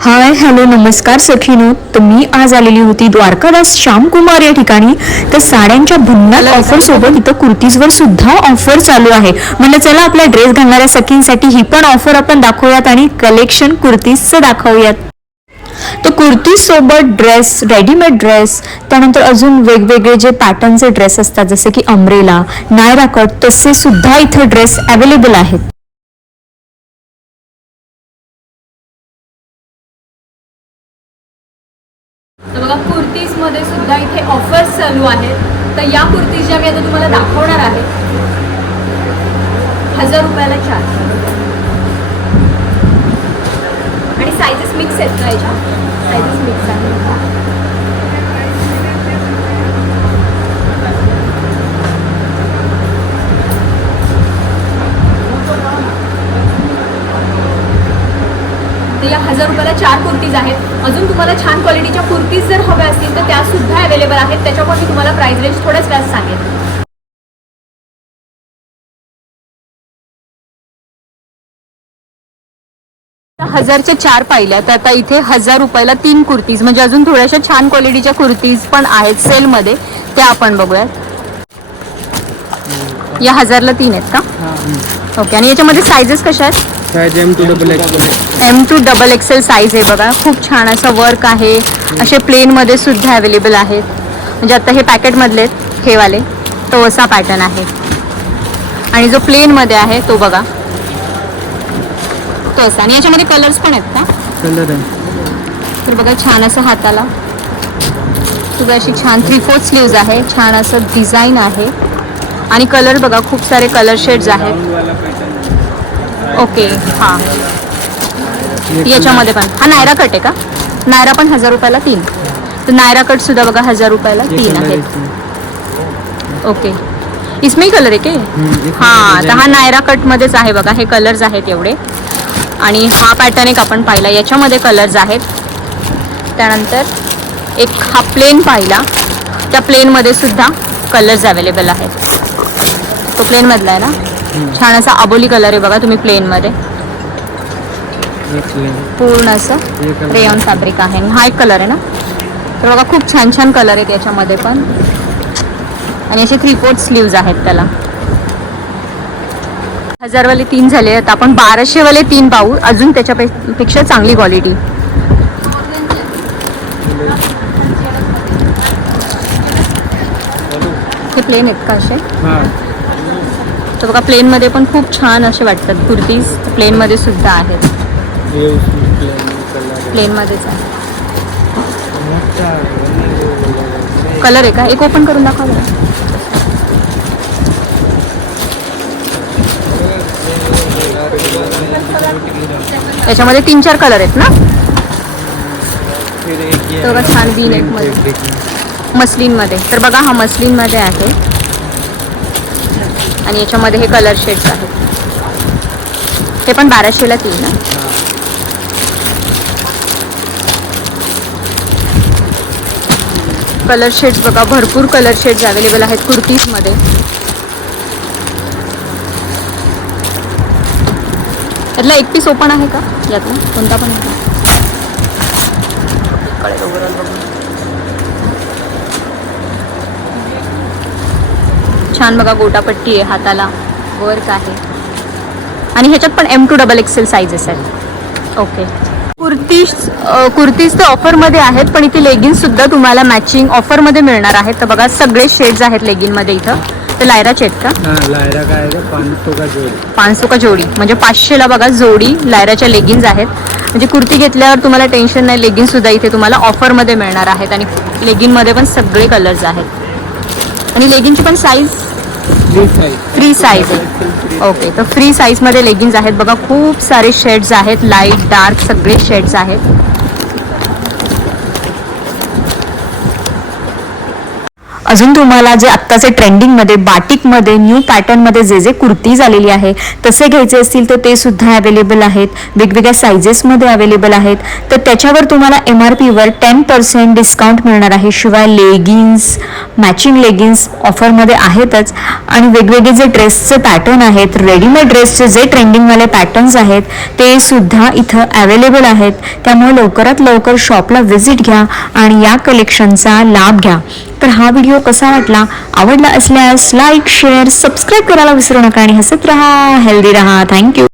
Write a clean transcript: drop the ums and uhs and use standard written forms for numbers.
Hi hello नमस्कार सखीनो. तर मी आज आलेली होती द्वारकादास श्यामकुमार या ठिकाणी. तर साड्यांच्या भन्नाट ऑफर सोबत इथं कुर्तीजवर सुद्धा ऑफर चालू आहे. म्हणजे चला आपल्या ड्रेस घालणाऱ्या सखींसाठी ही पण ऑफर आपण दाखवूयात आणि कलेक्शन कुर्तीजचं दाखवूयात. तर कुर्ती सोबत ड्रेस, रेडीमेड ड्रेस, त्यानंतर अजून वेगवेगळे जे पॅटर्नचे ड्रेस असतात जसे की अम्ब्रेला, नायरा कट, तसे सुद्धा इथं ड्रेस अवेलेबल आहेत. तर बघा कुर्तीजमध्ये सुद्धा इथे ऑफर्स चालू आहेत. तर या कुर्तीज ज्या मी आता तुम्हाला दाखवणार आहे 1000 रुपयाला 4 आणि साईजेस मिक्स आहेत ना, याच्या साईजेस मिक्स आहेत. तर या 1000 रुपयाला 4 कुर्तीज आहेत. अजून तुम्हाला छान क्वालिटीच्या कुर्तीज जर हव्या असतील तर त्या सुद्धा अवेलेबल आहेत. त्याच्यावर मी तुम्हाला प्राइस रेंज थोड्याच वेळात सांगेन. 1000च्या 4 पाहिल्या तर आता इथे 1000 रुपयाला 3 कुर्तीज, म्हणजे अजून थोड्याशा छान क्वालिटीच्या कुर्तीज पण आहेत सेलमध्ये, त्या आपण बघूयात. या 1000ला 3 आहेत का? ओके. आणि याच्यामध्ये साईजेस कशा आहेत? साइज M2 XXL साईज आहे बघा. खूप छान असं वर्क आहे. असे प्लेनमध्ये सुद्धा अवेलेबल आहेत. म्हणजे आता हे पॅकेटमधले आहेत हे वाले, तो असा पॅटर्न आहे. आणि जो प्लेनमध्ये आहे तो बघा तो असा. आणि याच्यामध्ये कलर्स पण आहेत का? कलर आहे. तर बघा छान असं हाताला तुझं अशी छान 3/4 स्लीव्ज आहे. छान असं डिझाईन आहे. आणि कलर बघा खूप सारे कलर शेड्स आहेत. ओके. हां, याच्यामध्ये पण हा नायरा कट आहे का? नायरा पण 1000 रुपयाला 3. तर नायरा कट सुद्धा बघा 1000 रुपयाला 3 आहेत. ओके. इसमें कलर आहे की? हां, तर हा नायरा कटमध्येच आहे बघा. हे कलर्स आहेत एवढे. आणि हा पॅटर्न एक आपण पाहिला, याच्यामध्ये कलर्स आहेत. त्यानंतर एक हा प्लेन पाहिला, त्या प्लेनमध्ये सुद्धा कलर्स अवेलेबल आहेत. तो प्लेनमधला आहे ना? छान असा आबोली कलर आहे बघा तुम्ही प्लेनमध्ये. पूर्ण असं रेयॉन फॅब्रिक आहे. आणि हा एक कलर आहे ना? तर बघा खूप छान छान कलर आहेत याच्यामध्ये पण. आणि असे 3/4 स्लीव्ज आहेत त्याला. 1000 वाले 3 झाले. आता आपण 1200 वाले 3 पाहू, अजून त्याच्यापेक्षा चांगली क्वालिटी. हे प्लेन आहेत का असे? तर बघा प्लेनमध्ये पण खूप छान असे वाटतात कुर्तीज. प्लेनमध्ये सुद्धा आहेत. प्लेनमध्येच आहे. कलर आहे का? एक ओपन करून दाखवा बरं. याच्यामध्ये 3-4 कलर आहेत ना? तर बघा छान V-नेकमध्ये मस्लिनमध्ये. तर बघा हा मस्लिनमध्ये आहे. आणि याच्यामध्ये हे कलर शेड्स आहेत. हे पण 1200ला 3 ना? कलर शेड्स बघा, भरपूर कलर शेड्स अवेलेबल आहेत कुर्तीजमध्ये. यातला एक पीस ओपन आहे का? यातला कोणता पण आहे? छान बघा गोटापट्टी आहे, हाताला वर्क आहे. आणि ह्याच्यात पण M2 XXL साईजेस आहेत. ओके. कुर्तीज तर ऑफरमध्ये आहेत, पण इथे लेगिन्स सुद्धा तुम्हाला मॅचिंग ऑफरमध्ये मिळणार आहेत. तर बघा सगळे शेड्स आहेत लेगिनमध्ये इथं. तर लायराचे आहेत का? लायरा का आहे 500 का जोडी. 500 का जोडी, म्हणजे 500ला बघा जोडी लायराच्या लेगिन्स आहेत. म्हणजे कुर्ती घेतल्यावर तुम्हाला टेन्शन नाही, लेगिन्स सुद्धा इथे तुम्हाला ऑफरमध्ये मिळणार आहेत. आणि लेगिनमध्ये पण सगळे कलर्स आहेत. आणि लेगिनची पण साईज फ्री साईज आहे. ओके. तर फ्री साईजमध्ये लेगिन्स आहेत बघा. खूप सारे शेड्स आहेत, लाईट डार्क सगळे शेड्स आहेत. अजून तुम्हाला जे आत्ताचे ट्रेंडिंगमध्ये बाटिकमध्ये न्यू पॅटर्नमध्ये जे जे कुर्तीज आलेली आहे तसे घ्यायचे असतील तर ते सुद्धा अवेलेबल आहेत. वेगवेगळ्या सायझेसमध्ये अवेलेबल आहेत. तर त्याच्यावर तुम्हाला MRPवर 10% डिस्काउंट मिळणार आहे. शिवाय लेगिन्स, मॅचिंग लेगिन्स ऑफरमध्ये आहेतच. आणि वेगवेगळे जे ड्रेसचे पॅटर्न आहेत, रेडीमेड ड्रेसचे जे ट्रेंडिंगवाले पॅटर्न्स आहेत ते सुद्धा इथं अवेलेबल आहेत. त्यामुळे लवकरात लवकर शॉपला व्हिजिट घ्या आणि या कलेक्शनचा लाभ घ्या. तर हा व्हिडिओ कसा वाटला, आवडला असल्यास लाईक, शेअर, सबस्क्राईब करायला विसरू नका आणि हसत राहा, हेल्दी राहा. थँक्यू.